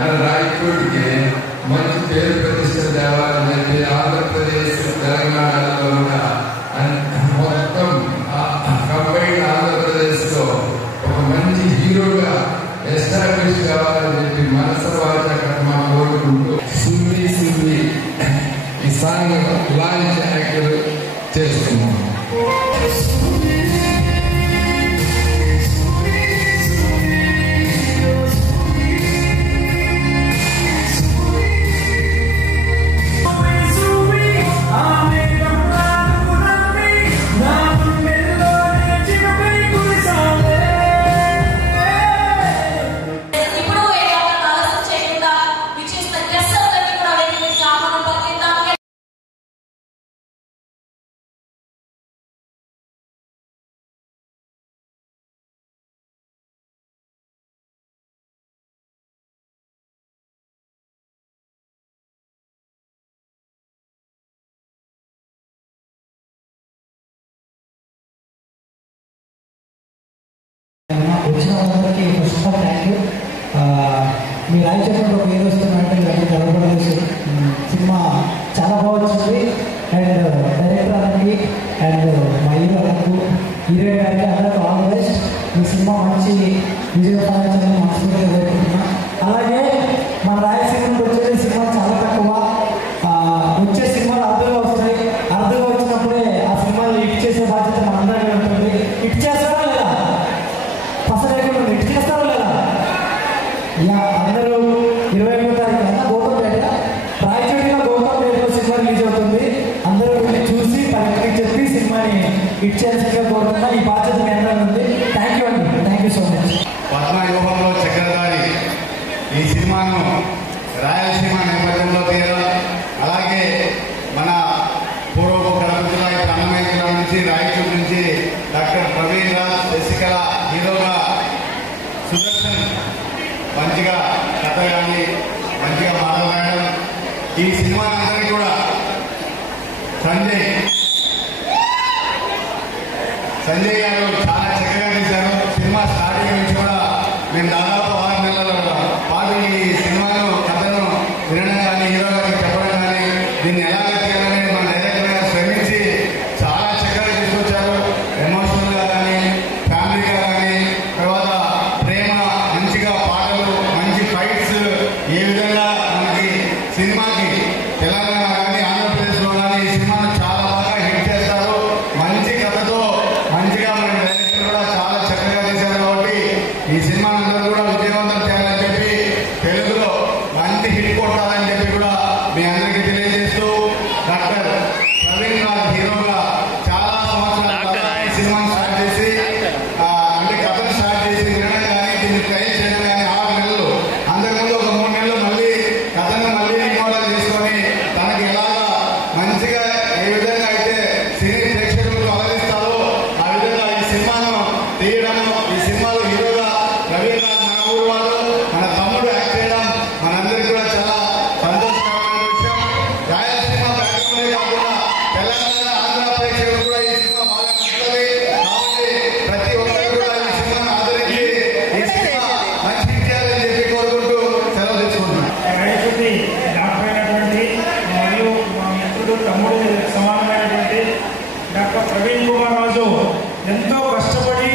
రాయచోటికి మంచి పేరు ప్రతిష్ట తేవాలని చెప్పి ఆంధ్రప్రదేశ్ తెలంగాణలో కూడా మొత్తం కంబైన్ ఆంధ్రప్రదేశ్లో ఒక మంచి హీరోగా ఎస్టాబ్లిష్ కావాలని చెప్పి మనసవాచ కర్మ కోరుకుంటూ సుమ్మి ఈ సాంగ్ లాంచ్ యాక్టర్ చేస్తున్నాం. వచ్చిన వాళ్ళందరికీ ఫస్ట్ ఆఫ్ థ్యాంక్ యూ. మీ రాయచోటిలో పేరు వస్తుందంటే మీరు గర్వపడలేదు. సినిమా చాలా బాగా వచ్చింది. అండ్ డైరెక్టర్ అన్నకి అండ్ మా హీరో అన్నకు హీరోయిన్ గారికి అందరికీ ఆల్ ది బెస్ట్. ఈ సినిమా మంచి విజయం సాధించాలని మనస్ఫూర్తిగా కోరుకుంటున్నా. అలాగే మన రాయలసీమకి వచ్చే సినిమా చాలా తక్కువ. వచ్చే సినిమాలు అర్థంగా వస్తాయి. అర్థంగా వచ్చినప్పుడే ఆ సినిమాలు హిట్ చేసే బాధ్యత మన అందరికీ ఉంటుంది. హిట్ చేస్తారా లేదా? అసలు హిట్ చేస్తారా లేదా? అందరూ 21వ తారీఖున గౌతంపేట రాయచోటిలో గౌతంపేటలో సినిమా రిలీజ్ అవుతుంది. అందరూ చూసి తనకి చెప్పి సినిమాని హిట్ చేయాల్సిందిగా కోరుతున్నా. ఈ బాధ్యత మీ అందరూ ఉంది. థ్యాంక్ యూ అండి. Thank you so much. పద్మవ్యూహంలో చక్రధారి ఈ సినిమాను రాయలసీమ నేపథ్యంలో తీయడం, అలాగే మన పూర్వపు కళాకృతుల అన్నమయ్య నుంచి రాయచూరు నుంచి డాక్టర్ ప్రవీణ్ రాజ్, శశికళ హీరోగా, సుదర్శన్ మంచిగా కథ కానీ మంచిగా మాట్లాడడం, ఈ సినిమా అందరికీ కూడా సంజయ్ గారు చాలా చక్కగా తీశారు. సినిమా స్టార్టింగ్ నుంచి కూడా మేము దాదాపు 6 నెలల పాటు ఈ సినిమాను కథను వినడం కానీ హీరో గారికి చెప్పడం కానీ దీన్ని ఎలాగ తీయాలని మన డైరెక్టర్ గారు శ్రమించి చాలా చక్కగా తీసుకొచ్చారు. ఎమోషనల్గా కానీ ఫ్యామిలీగా కానీ, తర్వాత ప్రేమ, మంచిగా పాటలు, మంచి ఫైట్స్, ఏ విధంగా మనకి సినిమాకి తెలంగాణ కానీ ఆంధ్రప్రదేశ్లో కానీ ఈ సినిమాను చాలా బాగా హిట్ చేస్తారు. మంచి కథతో మంచిగా మన డైరెక్టర్ కూడా చాలా చక్కగా తీశారు. కాబట్టి ఈ సినిమా అందరూ కూడా విజయవంతం చేయాలని చెప్పి, తెలుగులో మంచి హిట్ కొట్టాలని చెప్పి కూడా మీ అందరికీ తెలియజేస్తూ, డాక్టర్ ప్రవీణ్ రాజ్ హీరోగా చాలా సంవత్సరాల ఈ సినిమాను స్టార్ట్ చేసి అంటే కథను స్టార్ట్ చేసి వినడం కానీ దీన్ని ట్రై చేయడం కానీ 6 నెలలు, అంతకుముందు ఒక 3 నెలలు మళ్ళీ కథను మళ్ళీ రిమోడల్ చేసుకొని తనకి ఎలాగా మంచిగా ఏ విధంగా అయితే సినీ ప్రేక్షకులకు అలరిస్తారో ఆ విధంగా ఈ సినిమాను తీయడం, ఈ సినిమాలో హీరోగా ప్రవీణ్ రాజ్ మన ఊరు వాడు, మన తమ్ముడు యాక్ట్ చేయడం మనందరికీ కూడా చాలా సంతోషకరమైన విషయం. రాయలసీమ బ్యాక్గ్రౌండే కాకుండా తెలంగాణ, ఆంధ్ర ప్రేక్షకులు కూడా ఈ సినిమా బాగా నచ్చుతుంది. కాబట్టి ప్రతి ఒక్కరు కూడా ఈ సినిమాను ఆదరించి ఈ సినిమా మంచి హిట్ చేయాలని చెప్పి కోరుకుంటూ సెలవు తీసుకుంటున్నాను. రాయచోటి డాక్టర్ అయినటువంటి మరియు మా మిత్రుడు తమ్ముడు సమానమైనటువంటి డాక్టర్ ప్రవీణ్ కుమార్ రాజు ఎంతో కష్టపడి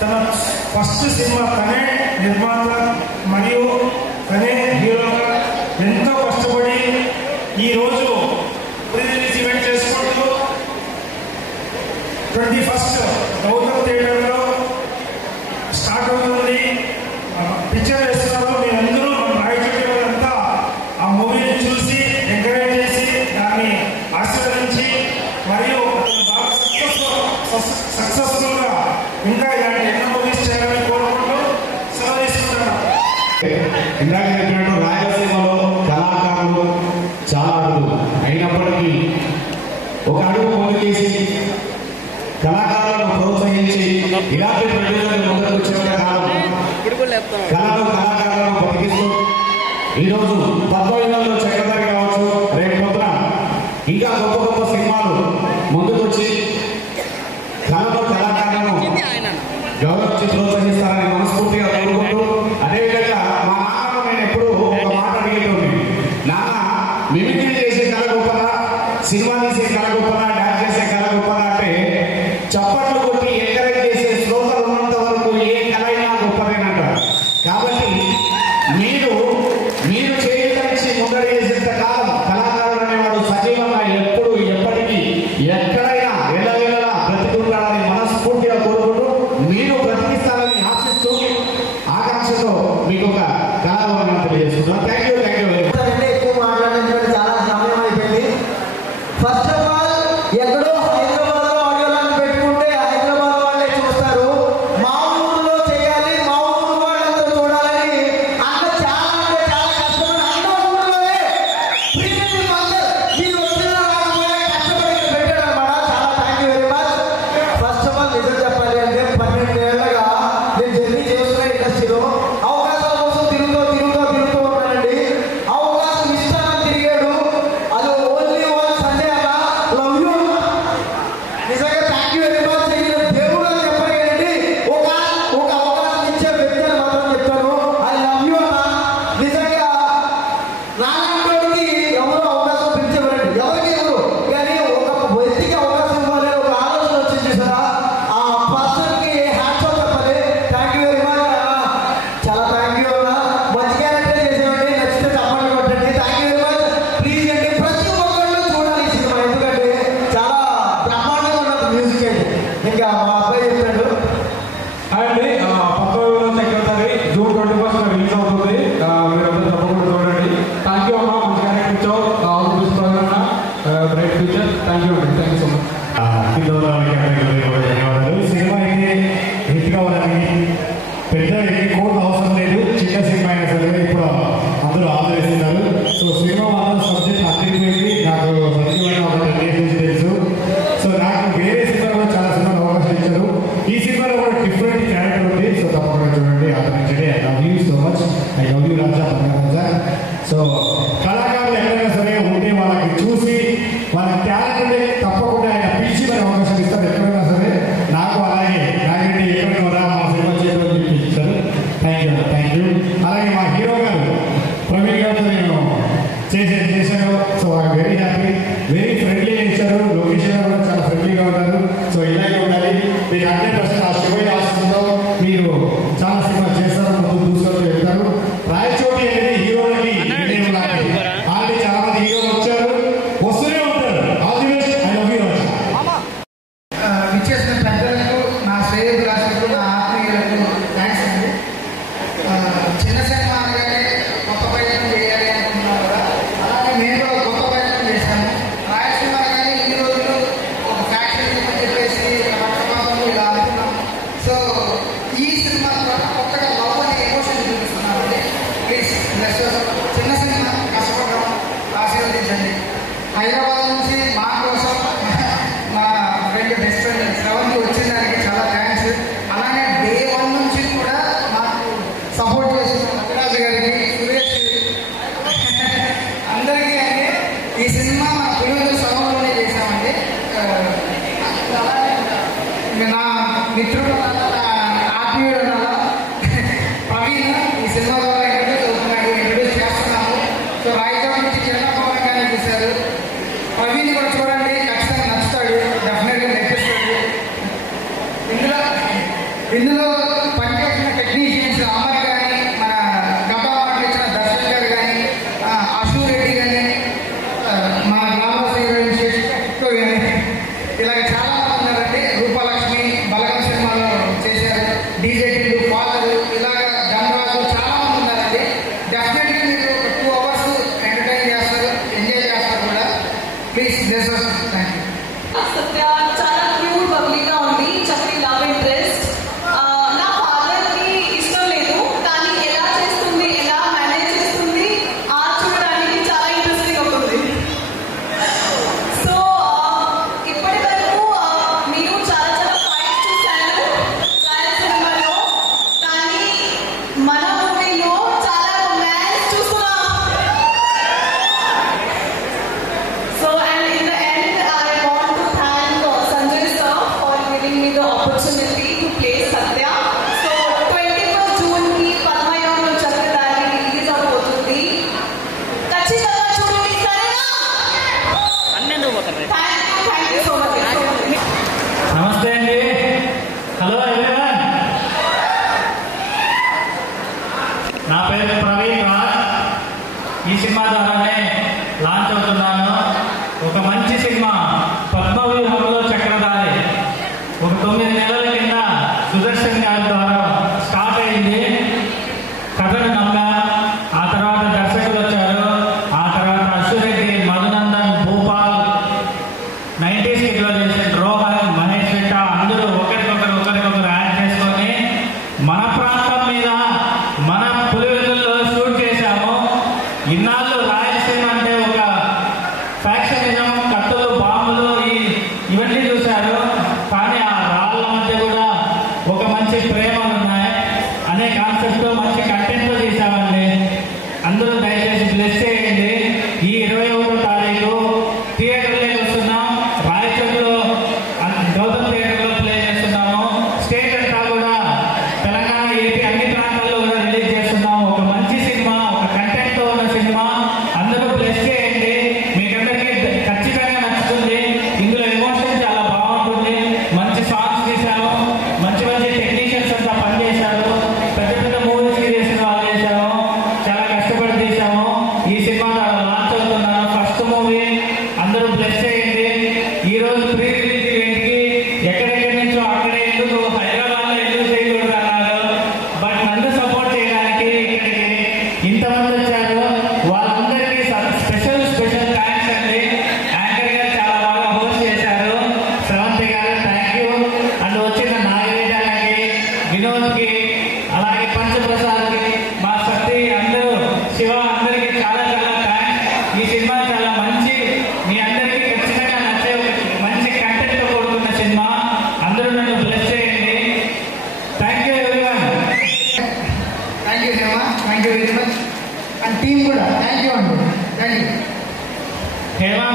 తన ఫస్ట్ సినిమా తనే నిర్మాత మరియు తనే హీరోగా ఎంతో కష్టపడి ఈరోజు ప్రీ రిలీజ్ ఈవెంట్ చేసుకుంటూ 21st గౌతమ్ థియేటర్లో స్టార్ట్ అవుతుంది. పిక్చర్ వేస్తున్నారు. మీరందరూ మన రాయచోటి వాళ్ళంతా ఆ మూవీని చూసి ఎంకరేజ్ చేసి దాన్ని ఆశీర్వదించి మరియు బాగా సక్సెస్ఫుల్గా ఇంకా ఇలాంటి ఎన్నో మూవీస్ చేయాలని కోరుకుంటూ సెలవు తీసుకుంటున్నాను. ఇందాక చెప్పినట్టు రాయలసీమలో కళాకారులు చాలా అడుగు అయినప్పటికీ ఒక అడుగు ముందుకేసి కళాకారులను ప్రోత్సహించి ఇలాంటి ప్రజలను ముందుకు వచ్చిన కాలం కళలు కళాకారులను బతికిస్తూ ఈరోజు పద్మవ్యూహంలో చక్రధారి కావచ్చు, రేపు పొద్దున ఇంకా గొప్ప గొప్ప సినిమాలు ముందుకొచ్చి కళలు కళాకారులను గౌరవించి ప్రోత్సహిస్తారని మనస్ఫూర్తిగా కోరుకుంటూ, అదేవిధంగా మా నాన్న నేను ఎప్పుడు ఇందులో పనిచేసిన టెక్నీషియన్స్ అమర్ కానీ, మన గబావాళ్ళు ఇచ్చిన దర్శన్ గారు కానీ, అశూ రెడ్డి కానీ, మన గ్రామవాసి కానీ, ఇలాగ చాలా మంది ఉన్నారండి. రూపలక్ష్మి బలగం సినిమాలో చేశారు, డీజే టిల్లు, ఫాదర్, ఇలాగ ధనరాజు, చాలా మంది ఉన్నారండి. డెఫినెట్లీ మీరు 2 hours ఎంటర్టైన్ చేస్తారు, ఎంజాయ్ చేస్తారు కూడా. Please bless us. Thank you. Satya చాలా క్యూట్ బబ్లీగా ఉంది, చక్కటి లవ్ ఇంట్రెస్ట్. నా ఫాదర్ కి ఇష్టం లేదు, కానీ ఎలా చేస్తుంది, ఎలా మేనేజ్ చేస్తుంది చూడడానికి చాలా ఇంట్రెస్టింగ్ అవుతుంది. సో ఇప్పటి వరకు మీరు చాలా చాలా ఫైట్స్ చూశారు రాయల్ సినిమాలో, కానీ మన మూవీలో చాలా రొమాన్స్ చూస్తున్నాం. So and in the end, I want to thank Sanjay sir for giving me the opportunity to play Satya. So 21st June ki Padmayamlo Chakradari release avuthundi. Kachitanga chudandi sarena. Thank you so much. నమస్తే అండి. Hello everyone. నా పేరు ప్రవీణ్ రాజ్. ఈ cinema ద్వారానే launch అవుతున్నాను. ఒక మంచి cinema పద్మవ్యూహంలో Chakradhari ఒక 9 నెలల కింద సుదర్శన్ గారి ద్వారా స్టార్ట్ అయింది. కథను నమ్మా, ఆ తర్వాత దర్శకులు వచ్చారు, ఆ తర్వాత అశ్వరెడ్డి, మధునందన్, భూపాల్, 90s కిడ్లో చేసిన రోహన్, మహేష్ రెడ్డి అందరూ ఒకరికొకరు యాడ్ చేసుకొని మన ప్రాంతం మీద మన పులివెందుల్లో షూట్ చేశాము. ఇన్నాళ్ళు రాయలసీమ అంటే ఒక ఫ్యాక్షనిజం, కత్తులు, బాంబులు ఇవన్నీ చూశారు. కానీ ఆ రాళ్ళ మధ్య కూడా ఒక మంచి ప్రేమలు ఉన్నాయి అనే కాన్సెప్ట్ మంచి కంటెంట్ తీసామండి. అందరూ దయచేసి బ్లెస్ చేయండి. ఈ 21వ తారీఖు థియేటర్లోకి వస్తున్నాం. రాయచూరులో గౌతమ్ థియేటర్లో ప్లే చేస్తున్నాము. స్టేట్ అంతా కూడా తెలంగాణ, ఏపీ అన్ని ప్రాంతాల్లో కూడా రిలీజ్ చేస్తున్నాం. ఒక మంచి సినిమా, ఒక కంటెంట్ తో ఉన్న సినిమా. అందరూ బ్లెస్ చేయండి. మీకందరికీ ఖచ్చితంగా నచ్చుతుంది. ఇందులో ఎమోషన్ చాలా బాగుంటుంది. మంచి సాంగ్స్ తీసాము, మంచి మంచి టెక్నీషియన్స్ అంతా పనిచేశారు. పెద్ద పెద్ద మూవీస్ చేసిన వాళ్ళు చేశాము. చాలా కష్టపడి తీసాము. ఈ సినిమా లాంచ్ అవుతున్నాను, ఫస్ట్ మూవీ. అందరూ బ్లెస్ చేయండి. ఈ రోజు ప్రీ రిలీజ్ ఈవెంట్కి ఎక్కడెక్కడి నుంచో అక్కడే ఎందుకు హైదరాబాద్లో ఎందుకు చేయకూడదు అన్నారు. బట్ నన్ను సపోర్ట్ చేయడానికి ఇక్కడికి ఇంతమంది వచ్చారు. వాళ్ళందరికీ స్పెషల్ థ్యాంక్స్ అండి. యాంకర్ గారు చాలా బాగా హోస్ట్ చేశారు. శ్రవంతి గారు థ్యాంక్ యూ. అండ్ వచ్చిన నాగవేదానికి, వినోద్కి, అలాగే పంచప్రసాద్కి, మా సతీ, అందరూ శివ, అందరికీ చాలా చాలా థ్యాంక్స్. ఈ సినిమా చాలా మంచి, మీ అందరికీ ఖచ్చితంగా నచ్చే ఒక మంచి కంటెంట్తో కూడుకున్న సినిమా. అందరూ నన్ను బ్లెస్ చేయండి. Thank you everyone. Thank you cinema, thank you very much. And team కూడా థ్యాంక్ యూ అండి. Thank you. హేమా